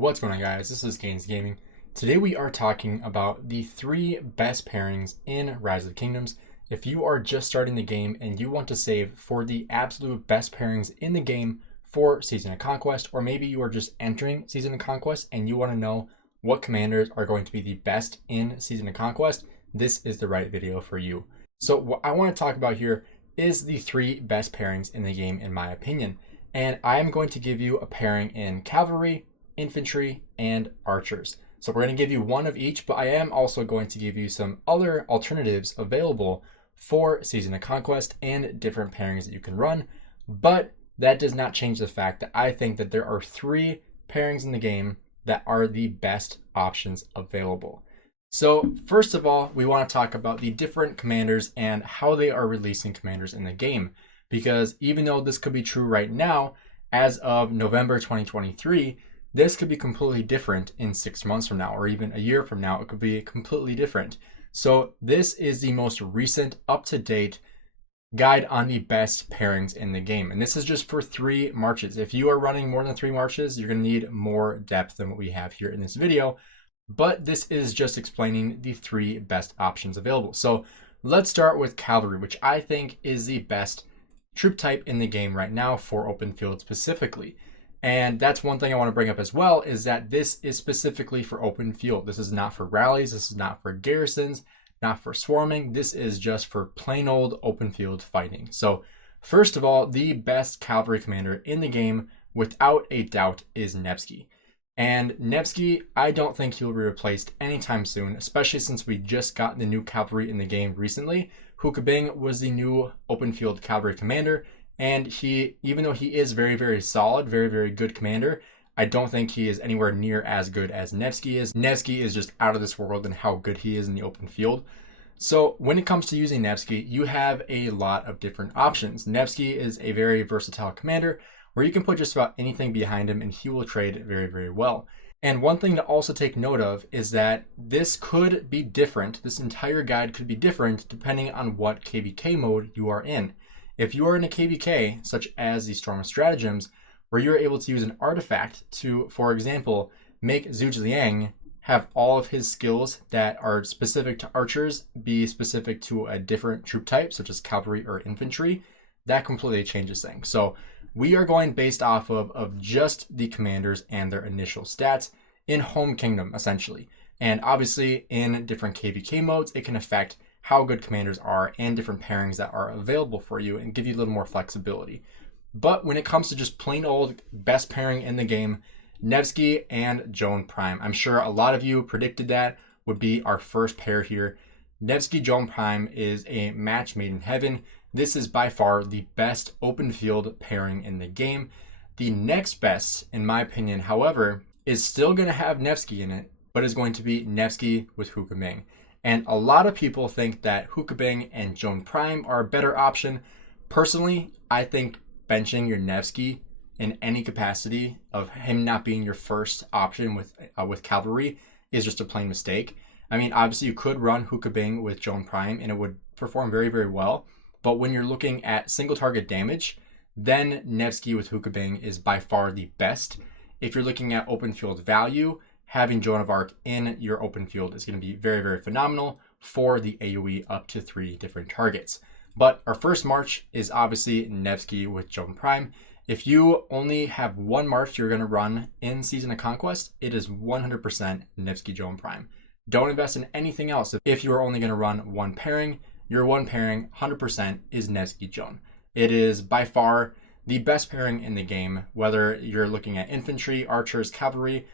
What's going on, guys? This is Gainz Gaming. Today we are talking about the 3 best pairings in Rise of Kingdoms. If you are just starting the game and you want to save for the absolute best pairings in the game for Season of Conquest, or maybe you are just entering Season of Conquest and you want to know what commanders are going to be the best in Season of Conquest, this is the right video for you. So what I want to talk about here is the 3 best pairings in the game in my opinion. And I am going to give you a pairing in cavalry, infantry, and archers. So we're going to give you one of each, but I am also going to give you some other alternatives available for Season of Conquest and different pairings that you can run. But that does not change the fact that I think that there are 3 pairings in the game that are the best options available. So first of all, we want to talk about the different commanders and how they are releasing commanders in the game. Because even though this could be true right now, as of November 2023, this could be completely different in 6 months from now, or even a year from now, it could be completely different. So this is the most recent, up-to-date guide on the best pairings in the game. And this is just for 3 marches. If you are running more than 3 marches, you're going to need more depth than what we have here in this video. But this is just explaining the 3 best options available. So let's start with cavalry, which I think is the best troop type in the game right now for open field specifically. And that's one thing I want to bring up as well, is that this is specifically for open field. This is not for rallies. This is not for garrisons, not for swarming. This is just for plain old open field fighting. So first of all, the best cavalry commander in the game, without a doubt, is Nevsky. And Nevsky, I don't think he'll be replaced anytime soon, especially since we just got the new cavalry in the game recently. Hukabing was the new open field cavalry commander, and he, even though he is very, very solid, very, very good commander, I don't think he is anywhere near as good as Nevsky is. Nevsky is just out of this world in how good he is in the open field. So when it comes to using Nevsky, you have a lot of different options. Nevsky is a very versatile commander where you can put just about anything behind him and he will trade very, very well. And one thing to also take note of is that this could be different. This entire guide could be different depending on what KVK mode you are in. If you are in a KVK, such as the Storm of Stratagems, where you're able to use an artifact to, for example, make Zhuge Liang have all of his skills that are specific to archers be specific to a different troop type, such as cavalry or infantry, that completely changes things. So we are going based off of just the commanders and their initial stats in home kingdom, essentially. And obviously in different KVK modes, it can affect how good commanders are and different pairings that are available for you and give you a little more flexibility. But when it comes to just plain old best pairing in the game, Nevsky and Joan Prime. I'm sure a lot of you predicted that would be our first pair here. Nevsky Joan Prime is a match made in heaven. This is by far the best open field pairing in the game. The next best, in my opinion, however, is still going to have Nevsky in it, but is going to be Nevsky with Hukabing. And a lot of people think that Hukabing and Joan Prime are a better option. Personally, I think benching your Nevsky in any capacity of him not being your first option with cavalry is just a plain mistake. I mean, obviously you could run Hukabing with Joan Prime and it would perform very, very well. But when you're looking at single target damage, then Nevsky with Hukabing is by far the best. If you're looking at open field value, having Joan of Arc in your open field is going to be very, very phenomenal for the AoE up to 3 different targets. But our first march is obviously Nevsky with Joan Prime. If you only have 1 march you're going to run in Season of Conquest, it is 100% Nevsky Joan Prime. Don't invest in anything else. If you are only going to run 1 pairing, your 1 pairing 100% is Nevsky Joan. It is by far the best pairing in the game, whether you're looking at infantry, archers, cavalry,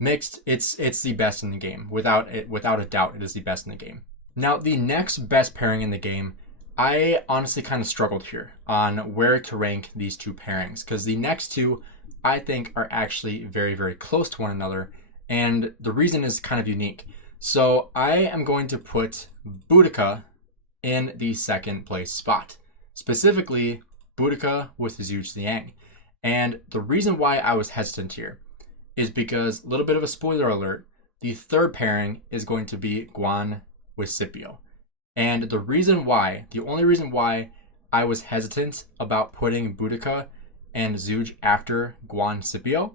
mixed, it's the best in the game. Without a doubt, it is the best in the game. Now, the next best pairing in the game, I honestly kind of struggled here on where to rank these 2 pairings, because the next 2 I think are actually very, very close to one another, and the reason is kind of unique. So I am going to put Boudica in the 2nd place spot, specifically Boudica with Zhuge Liang. And the reason why I was hesitant here is because, a little bit of a spoiler alert, the 3rd pairing is going to be Guan with Scipio. And the only reason why I was hesitant about putting Boudica and Zhuge after Guan Scipio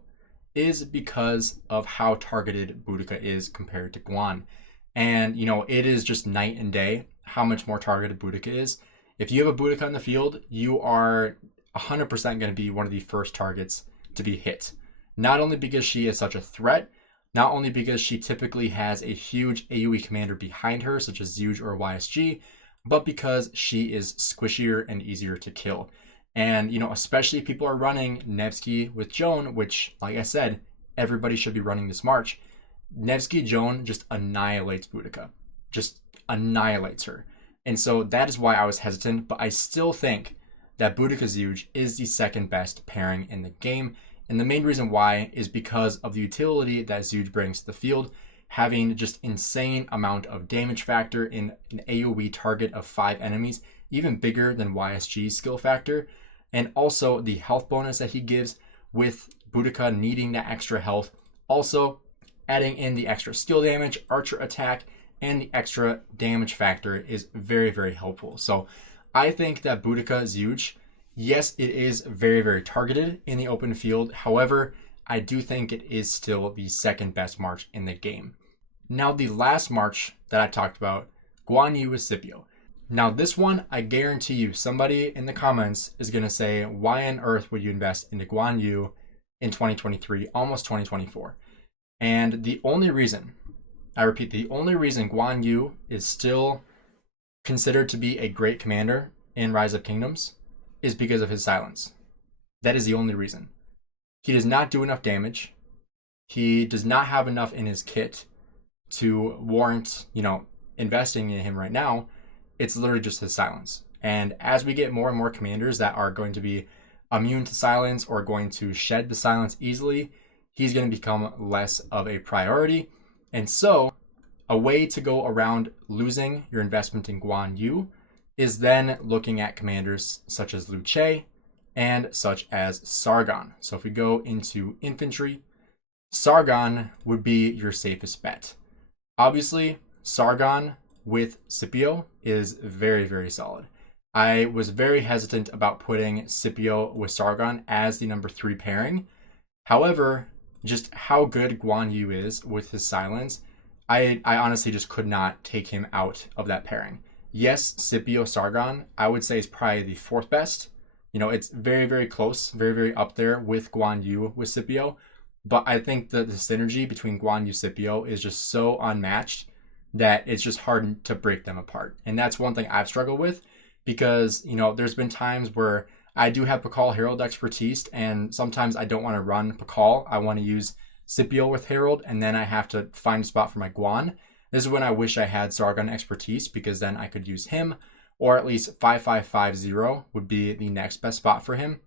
is because of how targeted Boudica is compared to Guan. And, it is just night and day how much more targeted Boudica is. If you have a Boudica in the field, you are 100% going to be one of the first targets to be hit. Not only because she is such a threat, not only because she typically has a huge AoE commander behind her, such as Zhuge or YSG, but because she is squishier and easier to kill. And, especially if people are running Nevsky with Joan, which, like I said, everybody should be running this March. Nevsky Joan just annihilates Boudica, just annihilates her. And so that is why I was hesitant, but I still think that Boudica Zhuge is the second best pairing in the game. And the main reason why is because of the utility that Zhuge brings to the field, having just insane amount of damage factor in an AoE target of 5 enemies, even bigger than YSG's skill factor, and also the health bonus that he gives with Boudica needing that extra health, also adding in the extra skill damage, archer attack, and the extra damage factor is very, very helpful. So I think that Boudica Zhuge, yes, it is very, very targeted in the open field. However, I do think it is still the second best March in the game. Now, the last March that I talked about, Guan Yu with Scipio. Now, this one, I guarantee you, somebody in the comments is going to say, why on earth would you invest into Guan Yu in 2023, almost 2024? And the only reason, I repeat, the only reason Guan Yu is still considered to be a great commander in Rise of Kingdoms is because of his silence. That is the only reason. He does not do enough damage. He does not have enough in his kit to warrant, investing in him right now. It's literally just his silence. And as we get more and more commanders that are going to be immune to silence or going to shed the silence easily, he's going to become less of a priority. And so a way to go around losing your investment in Guan Yu is then looking at commanders such as Lu Che and such as Sargon. So if we go into infantry, Sargon would be your safest bet. Obviously, Sargon with Scipio is very, very solid. I was very hesitant about putting Scipio with Sargon as the number 3 pairing. However, just how good Guan Yu is with his silence, I honestly just could not take him out of that pairing. Yes, Scipio Sargon, I would say is probably the 4th best. It's very, very close, very, very up there with Guan Yu with Scipio. But I think that the synergy between Guan Yu Scipio is just so unmatched that it's just hard to break them apart. And that's one thing I've struggled with because, there's been times where I do have Pakal Herald expertise and sometimes I don't want to run Pakal. I want to use Scipio with Herald and then I have to find a spot for my Guan. This is when I wish I had Sargon expertise because then I could use him, or at least 5550 would be the next best spot for him.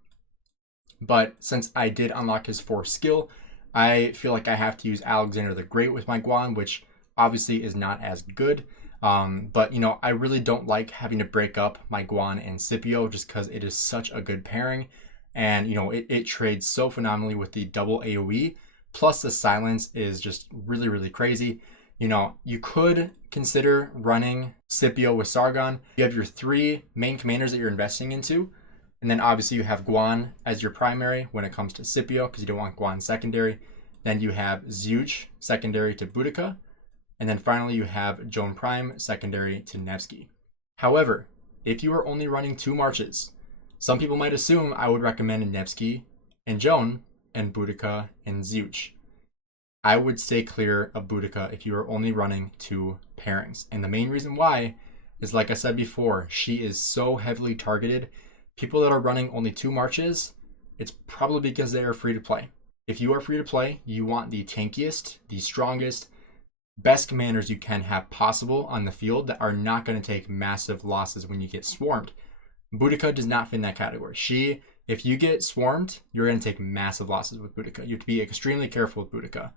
But since I did unlock his 4 skill, I feel like I have to use Alexander the Great with my Guan, which obviously is not as good. But, I really don't like having to break up my Guan and Scipio just because it is such a good pairing. And, it trades so phenomenally with the double AoE. Plus the silence is just really, really crazy. You could consider running Scipio with Sargon. You have your 3 main commanders that you're investing into. And then obviously you have Guan as your primary when it comes to Scipio because you don't want Guan secondary. Then you have Zhuge secondary to Boudica. And then finally you have Joan Prime secondary to Nevsky. However, if you are only running 2 marches, some people might assume I would recommend Nevsky and Joan and Boudica and Zhuge. I would stay clear of Boudica if you are only running 2 pairings. And the main reason why is, like I said before, she is so heavily targeted. People that are running only 2 marches, it's probably because they are free to play. If you are free to play, you want the tankiest, the strongest, best commanders you can have possible on the field that are not going to take massive losses when you get swarmed. Boudica does not fit in that category. If you get swarmed, you're going to take massive losses with Boudica. You have to be extremely careful with Boudica.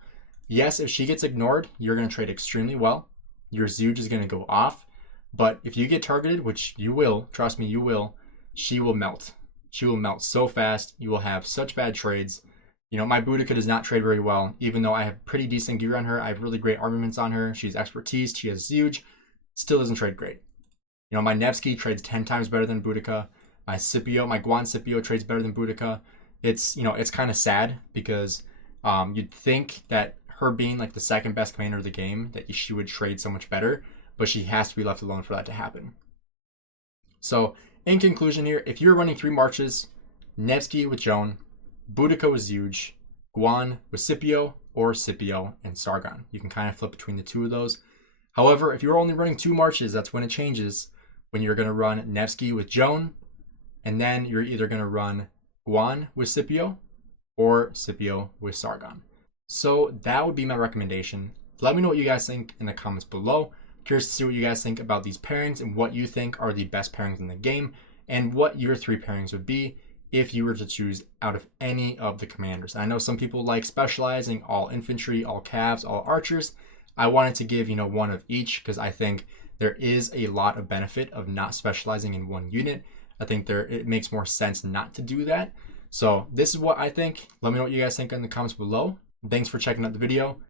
Yes, if she gets ignored, you're going to trade extremely well. Your Zhuge is going to go off. But if you get targeted, which you will, trust me, you will, she will melt. She will melt so fast. You will have such bad trades. My Boudica does not trade very well, even though I have pretty decent gear on her. I have really great armaments on her. She's expertise. She has Zhuge. Still doesn't trade great. My Nevsky trades 10 times better than Boudica. My Guan Scipio trades better than Boudica. It's kind of sad because You'd think that her being like the second best commander of the game, that she would trade so much better, but she has to be left alone for that to happen. So in conclusion here, if you're running 3 marches, Nevsky with Joan, Boudica with Zhuge, Guan with Scipio, or Scipio and Sargon. You can kind of flip between the two of those. However, if you're only running 2 marches, that's when it changes. When you're going to run Nevsky with Joan, and then you're either going to run Guan with Scipio or Scipio with Sargon. So that would be my recommendation. Let me know what you guys think in the comments below. Curious to see what you guys think about these pairings and what you think are the best pairings in the game, and what your 3 pairings would be if you were to choose out of any of the commanders. I know some people like specializing all infantry, all cavs, all archers. I wanted to give, one of each, because I think there is a lot of benefit of not specializing in one unit. I think it makes more sense not to do that. So this is what I think. Let me know what you guys think in the comments below. Thanks for checking out the video.